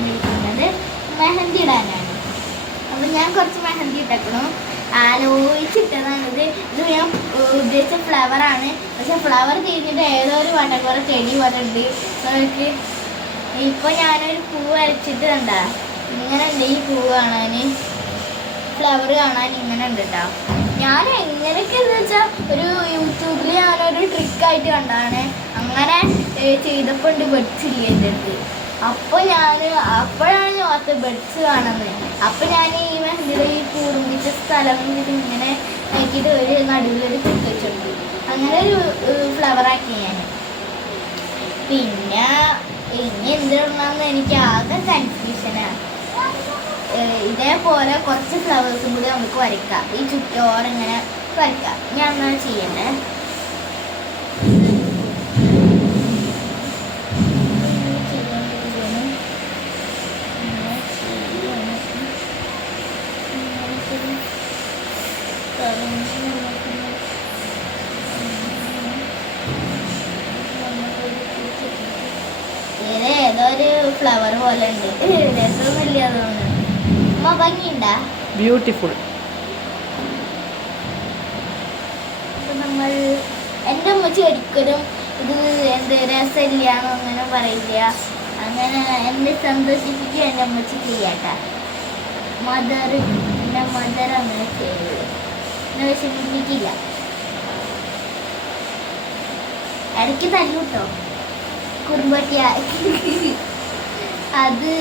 വന്നിരിക്കുന്നത് മെഹന്തി ഇടാനാണ്. അപ്പം ഞാൻ കുറച്ച് മെഹന്തി ഇട്ടേക്കണം. ആലോചിച്ചിട്ടതാണിത്. ഇത് ഞാൻ ഉദ്ദേശിച്ച ഫ്ലവറാണ്. പക്ഷെ ഫ്ലവർ തീർന്നിട്ട് ഏതോ ഒരു വട്ടക്കുറ ചെടി വന്നിട്ടുണ്ട്. നമുക്ക് ഇപ്പോൾ ഞാനൊരു പൂ വരച്ചിട്ട് കണ്ടാ ഇങ്ങനെ ഉണ്ട്. ഈ പൂ കാണാൻ, ഫ്ലവർ കാണാൻ ഇങ്ങനെ ഉണ്ട് കേട്ടോ. ഞാൻ എങ്ങനെയൊക്കെ എന്ന് വെച്ചാൽ ഒരു യൂട്യൂബിൽ ഞാനൊരു ട്രിക്കായിട്ട് കണ്ടതാണ്. അങ്ങനെ ചെയ്തപ്പോൾ ഉണ്ട് ബഡ്സ് ഇല്ല എൻ്റെ അടുത്ത്. അപ്പോഴാണ് ഞാൻ ഓർത്ത് ബഡ്സ് കാണുന്നത്. അപ്പം ഞാൻ ഈ മെഹന്തിയുടെ ഈ പൂർമ്മിച്ച സ്ഥലം ഇങ്ങനെ നോക്കിയിട്ട് ഒരു നടുവിലൊരു കുത്തി വെച്ചിട്ടുണ്ട്. അങ്ങനെ ഒരു ഫ്ലവറാക്കി ഞാൻ. പിന്നെ ഇനി എന്തിടണമെന്ന് എനിക്ക് ആകെ കൺഫ്യൂഷനാണ്. ഇതേപോലെ കുറച്ച് ഫ്ലവേഴ്സും കൂടി നമുക്ക് വരയ്ക്കാം. ഈ ചുറ്റോറിങ്ങനെ വരയ്ക്കാം. ഞാൻ അങ്ങനെ ചെയ്യണ്ടേ. ഏതോ ഒരു ഫ്ലവർ പോലെ ഉണ്ട്. രസമൊന്നുമില്ല തോന്നുന്നു. അമ്മ ഭംഗിയുണ്ടാ? ബ്യൂട്ടിഫുൾ. നമ്മൾ എൻ്റെ അമ്മച്ചി ഒരിക്കലും ഇത് എന്ത് രസമില്ലാന്നോ അങ്ങനെ പറയില്ല. അങ്ങനെ എന്നെ സന്തോഷിപ്പിക്കുക എൻ്റെ അമ്മച്ചി ചെയ്യാട്ട. എൻ്റെ മദർ അങ്ങനെ ചെയ്യുള്ളൂ. എന്നെ വിഷമിപ്പിക്കില്ല. ഇടയ്ക്ക് തല്ലൂട്ടോ കുടുംബത്തിയ. അത്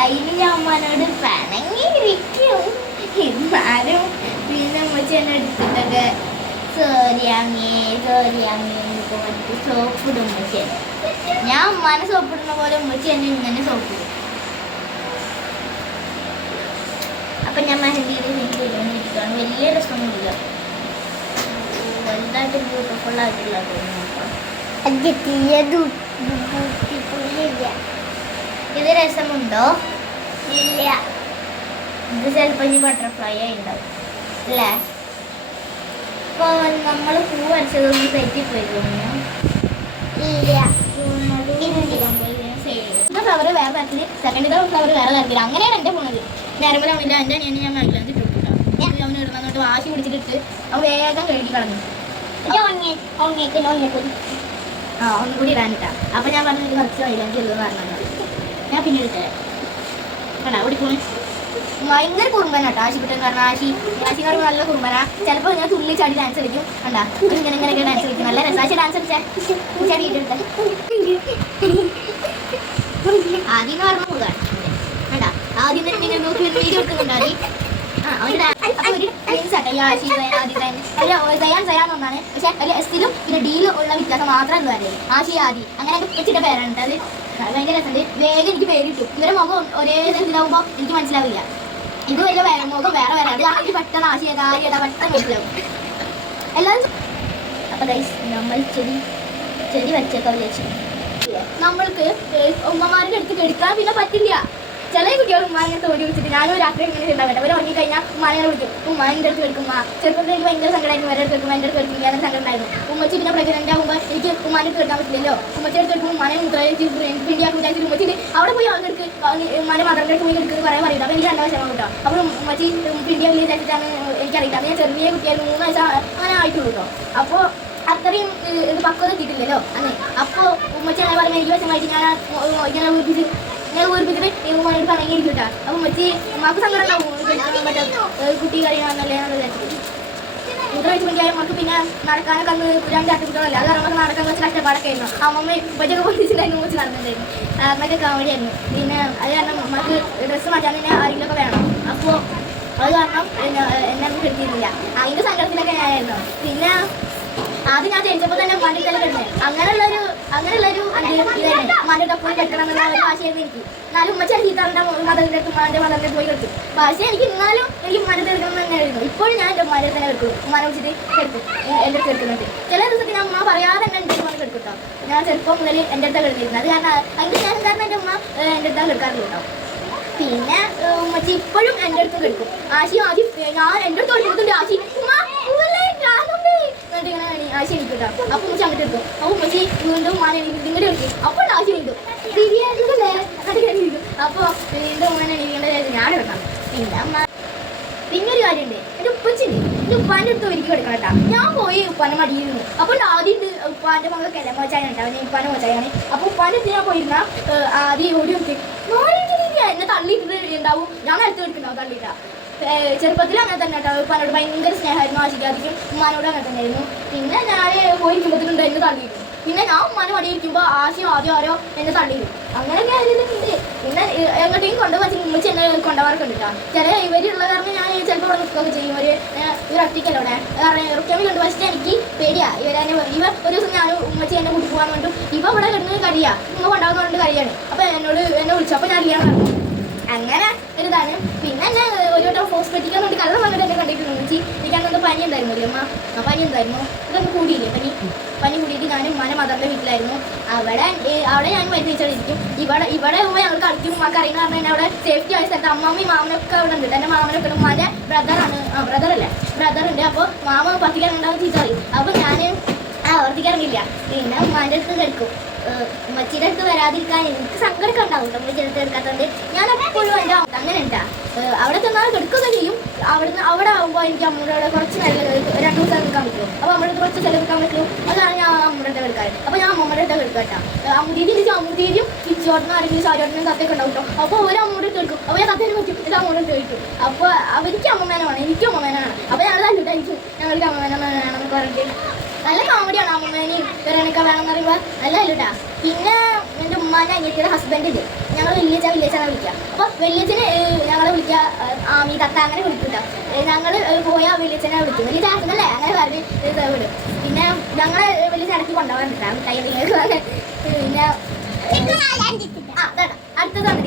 അതിന് ഞാൻ അമ്മനോട് പിണങ്ങിയിരിക്കും. എന്നാലും പിന്നെ അമ്മച്ചി എന്നെ എടുത്തിട്ടൊക്കെ സോറിയാമ്മേ എന്നൊക്കെ പറഞ്ഞിട്ട് സോപ്പിടും ഉമ്മച്ചി. ഞാൻ അമ്മാനെ സോപ്പിടുന്ന പോലെ ഉമ്മച്ചി എന്നെ ഇങ്ങനെ സോപ്പിടും. അപ്പം ഞാൻ മെഹന്തിയിൽ ഇരിക്കുകയാണ്. വലിയ രസമൊന്നുമില്ല, വലുതായിട്ട് ബ്യൂട്ടിഫുൾ ആയിട്ടുള്ള തോന്നുന്നു. ഇത് രസമുണ്ടോ? ഇല്ല. ഇത് ചിലപ്പോൾ ഇനി ബട്ടർഫ്ലൈ ആയി ഉണ്ടാവും അല്ലേ? ഇപ്പോൾ നമ്മൾ പൂ വരച്ചതൊന്നും തെറ്റിപ്പോയി തോന്നുന്നു. ഇല്ല. ഫ്ലവർ വേറെ തരത്തിൽ, സെക്കൻഡ് ഫ്ലവർ വേറെ തരത്തിൽ. അങ്ങനെയാണ് എൻ്റെ പോണത്. നേരമ്പലാവില്ല. എൻ്റെ അനിയനെ ഞാൻ മൈലാഞ്ചി ഇട്ടിട്ടുണ്ടോ. അവന് ഇടുന്നോട്ട് വാശി പിടിച്ചിട്ട് അവൻ വേഗം കഴുകി കളഞ്ഞു. ഒന്നും കൂടി ഇടാനിട്ടാ. അപ്പം ഞാൻ പറഞ്ഞു കുറച്ച് മൈലാഞ്ചി ഉള്ളൂ പറഞ്ഞത്. ഞാൻ പിന്നീട് ഇട്ടേ കണ്ടാ ഓടിപ്പോണേ. ഭയങ്കര കുറുമ്പനാട്ടോ ആശിക്കുട്ടൻ. കാരണം ആശിക്കാർ നല്ല കുറുമ്പനാ. ചിലപ്പോൾ ഞാൻ തുള്ളി ചാടി ഡാൻസ് കളിക്കും. കണ്ടാ ഇങ്ങനെയൊക്കെ ഡാൻസ് കളിക്കും. നല്ല രസാശി ഡാൻസ് കളിച്ചേ. ചാടിയിട്ടെടുത്ത ആദ്യം പറഞ്ഞു പോകാൻ കണ്ടാ. ആദ്യം തന്നെ ഇങ്ങനെ നോക്കി വീഡിയോ എടുക്കുന്നുണ്ട് ആദ്യം. ഒന്നാണ്. പക്ഷെ അതിൽ എസ്സിലും പിന്നെ ഡിയിലും ഉള്ള വ്യത്യാസം മാത്രം എന്ന് പറയുന്നത്. ആശി ആദി അങ്ങനെയൊക്കെ വെച്ചിട്ട് പേരാണ്. അത് ഭയങ്കര രസമുണ്ട്. വേഗം എനിക്ക് പേര് കിട്ടും. ഇവരെ മുഖം ഒരേ ഇതിലാവുമ്പോൾ എനിക്ക് മനസ്സിലാവില്ല. ഇത് വലിയ മുഖം വേറെ വേറെ. അത് എനിക്ക് പെട്ടെന്ന് ആശി ഏതാ പെട്ടെന്ന് മനസ്സിലാവും എല്ലാവരും. അപ്പം നമ്മൾ ചെടി വച്ചേക്കാൻ വിചാരിച്ചു. നമ്മൾക്ക് ഉമ്മമാരുടെ അടുത്ത് എടുക്കാൻ പിന്നെ പറ്റില്ല. ചില കുട്ടികൾ ഉമ്മാനെ തോടി വിളിച്ചിട്ട് ഞാനും രാത്രി ഇങ്ങനെ ഉണ്ടാവട്ടെ. അവർ ഉറങ്ങി കഴിഞ്ഞാൽ ഉമ്മാനെ വിളിക്കും. ഉമ്മാൻ്റെ അടുത്ത് എടുക്കും. ചെറുപ്പത്തിൽ എനിക്ക് ഭയങ്കര സങ്കടമായിരുന്നു. വരെ എടുക്കും എൻ്റെ അടുത്ത് എടുക്കും. ഞാൻ സങ്കടം ഉണ്ടായിരുന്നു. ഉമ്മച്ചി പിന്നെ പ്രഗ്നൻ്റ് ആകുമ്പോൾ എനിക്ക് ഉമ്മാനെ അടുത്ത് എടുക്കാൻ പറ്റില്ലല്ലോ. ഉമ്മച്ചി അടുത്ത് എടുക്കും. ഉമ്മാനെ പിണ്ടിയാക്കും വിചാരിച്ചിട്ട് ഉമ്മച്ചിട്ട് അവിടെ പോയി അവർക്ക് ഉമ്മാനെ മദറിൻ്റെ അടുത്ത് പോയി എടുക്കുന്നത് പറയാൻ പറയും. അപ്പോൾ എനിക്ക് 2 വയസ്സാണ് കേട്ടോ. അപ്പോൾ ഉമ്മച്ചി പിണ്ടിയാക്കി വിചാരിച്ചിട്ടാണ് എനിക്കറിയില്ല. അത് ഞാൻ ചെറിയ കുട്ടിയായിരുന്നു. 3 വയസ്സ് അങ്ങനെ ആയിട്ടുള്ളൂ കേട്ടോ. അപ്പോൾ അത്രയും ഇത് പക്വത എത്തിയിട്ടില്ലല്ലോ അന്ന്. അപ്പോൾ ഉമ്മച്ചി അങ്ങനെ പറയുമ്പോൾ എനിക്ക് വശമായിട്ട് ഞാൻ ഇങ്ങനെ വീർപ്പിച്ചിട്ട് ഉമ്മാനോട് പറഞ്ഞിരിക്കും കേട്ടോ. അപ്പോൾ ഉമ്മച്ചി ഉമ്മാക്ക് സങ്കടം ഉണ്ടാവും. മറ്റേ കുട്ടി കറിയാണെന്നല്ലേ വിചാരിച്ചിട്ട് 3 വയസ്സ് മുന്നേ നമുക്ക് പിന്നെ നടക്കാനൊക്കെ അന്ന് 2 ആട്ടുകുട്ടികളല്ല. അത് കാരണം നടക്കാൻ കുറച്ച് കഷ്ടപ്പാടൊക്കെ ആയിരുന്നു. അമ്മമ്മ ഉപ്പച്ചൊക്കെ പൊളിച്ചിട്ടുണ്ടായിരുന്നു. ഉമ്മച്ചി നടന്നിട്ടുണ്ടായിരുന്നു. അന്നൊക്കെ കോമഡി ആയിരുന്നു. പിന്നെ അത് കാരണം നമുക്ക് ഡ്രസ്സ് മാറ്റാൻ തന്നെ ആരെങ്കിലുമൊക്കെ വേണം. അപ്പോൾ അത് കാരണം എന്നെ നമുക്ക് എടുത്തിരുന്നില്ല. അതിൻ്റെ സങ്കടത്തിലൊക്കെ ഞാനായിരുന്നു. പിന്നെ ആദ്യം ഞാൻ ജനിച്ചപ്പോൾ തന്നെ ഉമ്മാൻ്റെ അടുത്തെല്ലാം കിട്ടുന്നത്. അങ്ങനെയുള്ളൊരു ഇതായിരുന്നു. ഉമ്മാൻ്റെ പോയി കിട്ടണം എന്നുള്ള ഒരു വാശിയായിരുന്നു എനിക്ക്. എന്നാലും ഉമ്മച്ചി ചീത്താറിൻ്റെ മദറിൻ്റെ അടുത്ത് മദറിൻ്റെ പോയി കളിക്കും. പക്ഷേ എനിക്ക് എന്നാലും എനിക്ക് ഉമ്മാൻ്റെ അടുത്ത് എടുക്കണം തന്നെയായിരുന്നു. ഇപ്പോഴും ഞാൻ എൻ്റെ ഉമ്മാൻ്റെ തന്നെ എടുക്കും. ഉമ്മാനെ വിളിച്ചിട്ട് എടുക്കും. എൻ്റെ അടുത്ത് എടുക്കുന്നുണ്ട്. ചില ദിവസത്തിൽ ഞാൻ ഉമ്മ പറയാതെ തന്നെ എൻ്റെ ഉമ്മാനെ എടുക്കും കേട്ടോ. ഞാൻ ചെറുപ്പം മുതൽ എൻ്റെ അടുത്താണ് എടുത്തിരുന്നത്. അത് കാരണം അതിൻ്റെ ഞാൻ കാരണം എൻ്റെ ഉമ്മ എൻ്റെ അടുത്താണ് എടുക്കാറുള്ളൂ കേട്ടോ. പിന്നെ ഉമ്മച്ചി ഇപ്പോഴും എൻ്റെ അടുത്ത് എടുക്കും. ആദ്യം ഞാൻ എൻ്റെ അടുത്ത് കൊടുത്തിട്ടുണ്ട്. ഇങ്ങനെ ആശി എനിക്ക് കേട്ടോ. അപ്പോൾ ഉമ്മച്ചി അങ്ങോട്ട് എടുക്കും. അപ്പോൾ ഉമ്മച്ചി വീണ്ടും ഇങ്ങോട്ട് എടുക്കും. അപ്പോൾ ആശി വീണ്ടും ശരിയായിട്ടില്ലേ അത് കഴിഞ്ഞിരിക്കും. അപ്പോൾ പിന്നെ ഒരു കാര്യമുണ്ട്, എൻ്റെ ഉപ്പച്ചുണ്ട്, എൻ്റെ ഉപ്പാൻ്റെ അടുത്ത് ഒരുക്കി കൊടുക്കണം കേട്ടോ. ഞാൻ പോയി ഉപ്പാൻ്റെ മടിയിരുന്നു. അപ്പോൾ ആദ്യം ഉപ്പാൻ്റെ മകൾ കില മോച്ചായ ഉണ്ടാവും, ഉപ്പാൻ്റെ മോച്ചായാണ്. അപ്പോൾ ഉപ്പാൻ്റെ അടുത്ത് ഞാൻ പോയിരുന്ന ആദ്യം ഓടി നോക്കി എന്നെ തള്ളിയിട്ടിട്ട് ഉണ്ടാവും. ഞാൻ അടുത്ത് എടുക്കുന്നുണ്ടാവും തള്ളിയിട്ടാ. ചെറുപ്പത്തിൽ അങ്ങനെ തന്നെ കേട്ടോ. ഉപ്പാനോട് ഭയങ്കര സ്നേഹമായിരുന്നു, ആശിക്കാതിക്കും ഉമ്മാനോട് അങ്ങനെ തന്നെയായിരുന്നു. പിന്നെ ഞാൻ പോയിരിക്കുമ്പോഴത്തേക്കുണ്ട് എന്നെ തള്ളിയിട്ടു. പിന്നെ ഞാൻ ഉമ്മാനെ മടിയിരിക്കുമ്പോൾ ആശയം ആദ്യം ആരോ എന്നെ തള്ളിയിടും. അങ്ങനെയൊക്കെ ആയതുണ്ട്. പിന്നെ എങ്ങോട്ടേക്കും കൊണ്ടുപോകാൻ ഉമ്മച്ചി എന്നെ കൊണ്ടുപോകാറൊക്കെ ഉണ്ട് കേട്ടോ. ചില ഇവരുള്ള കാരണം ഞാൻ ചിലപ്പോൾ ഇവിടെ നിൽക്കുകയൊക്കെ ചെയ്യും. ഒരു ഒറ്റയ്ക്കല്ലോ ഇവിടെ റുക്കാമി കൊണ്ട് പക്ഷേ എനിക്ക് പേടിയാ. ഇവ ഒരു ദിവസം ഞാൻ ഉമ്മച്ചി എന്നെ കൂട്ടി പോകാൻ വേണ്ടി ഇവ ഇവിടെ കിടന്ന് കഴിയാ ഉമ്മ കൊണ്ടാകുന്ന കൊണ്ട് കഴിയാണ്. അപ്പോൾ എന്നെ വിളിച്ചു. അപ്പോൾ ഞാൻ അറിയാൻ പറഞ്ഞു. അങ്ങനെ ഒരിതാണ്. പിന്നെ എന്നെ ഒരു വട്ടം ഹോസ്പിറ്റലിൽ വേണ്ടി കള്ളം വന്നിട്ട് എന്നെ കണ്ടിട്ടുണ്ട് ഉമ്മച്ചി. എനിക്ക് അന്നൊന്ന് പനി ഉണ്ടായിരുന്നില്ലേ അമ്മ? ആ പനി എന്തായിരുന്നു? ഇതൊന്ന് കൂടിയില്ലേ പനി കൂടിയിട്ട് ഞാൻ ഉമ്മാൻ്റെ മദറിൻ്റെ വീട്ടിലായിരുന്നു. അവിടെ ഞാൻ മരുന്ന് വെച്ചോണ്ടിരിക്കും. ഇവിടെ ഉമ്മ ഞങ്ങൾ കളിക്കും. ഉമ്മക്ക് അറിയുന്ന കാരണം തന്നെ അവിടെ സേഫ്റ്റി ആയ സ്ഥലത്ത് അമ്മമ്മയും മാമനൊക്കെ അവിടെ ഉണ്ട്. എൻ്റെ മാമനൊക്കെ ഉമ്മാൻ്റെ ബ്രദറാണ്. ബ്രദറുണ്ട്. അപ്പോൾ മാമ പത്തിക്കാറുണ്ടാവും ചീത്ത പറയും. അപ്പോൾ ഞാൻ ഓർത്തിക്കാറില്ല. പിന്നെ ഉമ്മാൻ്റെ അടുത്ത് കിടക്കും. ഉമ്മച്ചിയുടെ അടുത്ത് വരാതിരിക്കാൻ എനിക്ക് സങ്കടമൊക്കെ ഉണ്ടാവും കേട്ടോ. ഉമ്മച്ചിയുടെ അടുത്ത് എടുക്കാത്തതുകൊണ്ട് ഞാൻ എപ്പോഴും എൻ്റെ അങ്ങനെ ഉണ്ടാ അവിടെ ചെന്നാൽ കിടക്കുകയൊക്കെ ചെയ്യും. അവിടെ ആകുമ്പോൾ എനിക്ക് അമ്മൂടെ കുറച്ച് നല്ല 2 ദിവസം എടുക്കാൻ പറ്റുമോ. അപ്പോൾ നമ്മുടെ കുറച്ച് സ്ഥലം എടുക്കാൻ പറ്റുമോ. അതാണ് ഞാൻ അമ്മൂടെ അടുത്ത് എടുക്കാൻ. അപ്പോൾ ഞാൻ അമ്മൂടെ അടുത്ത് എടുക്കാം കേട്ടോ. അമ്മൂതിയും കിച്ചോട്ടനും ആരെങ്കിലും ചാരോട്ടനും കത്തൊക്കെ ഉണ്ടാവും കേട്ടോ. അപ്പോൾ ഒരു അമ്മൂടെ അടുത്ത് എടുക്കും. അപ്പോൾ ഞാൻ കത്തേനെ പറ്റും ഇത് അമ്മൂടെ അടുത്ത് ചോദിക്കും. അപ്പോൾ അവർക്ക് അമ്മമേനാണ്, എനിക്കും അമ്മമേനാണ്. അപ്പോൾ ഞാൻ തല്ലിട്ടായിരിക്കും ഞങ്ങൾക്ക് അമ്മമേനാണെന്ന് പറഞ്ഞിട്ട്. നല്ല കോമഡിയാണ് അമ്മമ്മേനെയും ഇവരനൊക്കെ വേണമെന്ന് പറയുമ്പോൾ നല്ല അല്ലൂട്ടാ. പിന്നെ എൻ്റെ ഉമ്മാൻ്റെ അനിയത്തിയുടെ ഹസ്ബൻഡ് ഉണ്ട്. ഞങ്ങൾ വലിയച്ഛനെ വിളിക്കുക. അപ്പോൾ വലിയച്ഛന് ഞങ്ങളെ വിളിക്കുക ആമി തത്ത അങ്ങനെ വിളിക്കൂട്ടോ. ഞങ്ങൾ പോയാൽ വലിയച്ഛനെ വിളിക്കും. വലിയ ചാക്കല്ലേ അങ്ങനെ പറഞ്ഞ് വിടും. പിന്നെ ഞങ്ങളെ വലിയ ചടക്കി കൊണ്ടുപോകാൻ കിട്ടാം കൈ. പിന്നെ അതാണ് അടുത്തതാണ്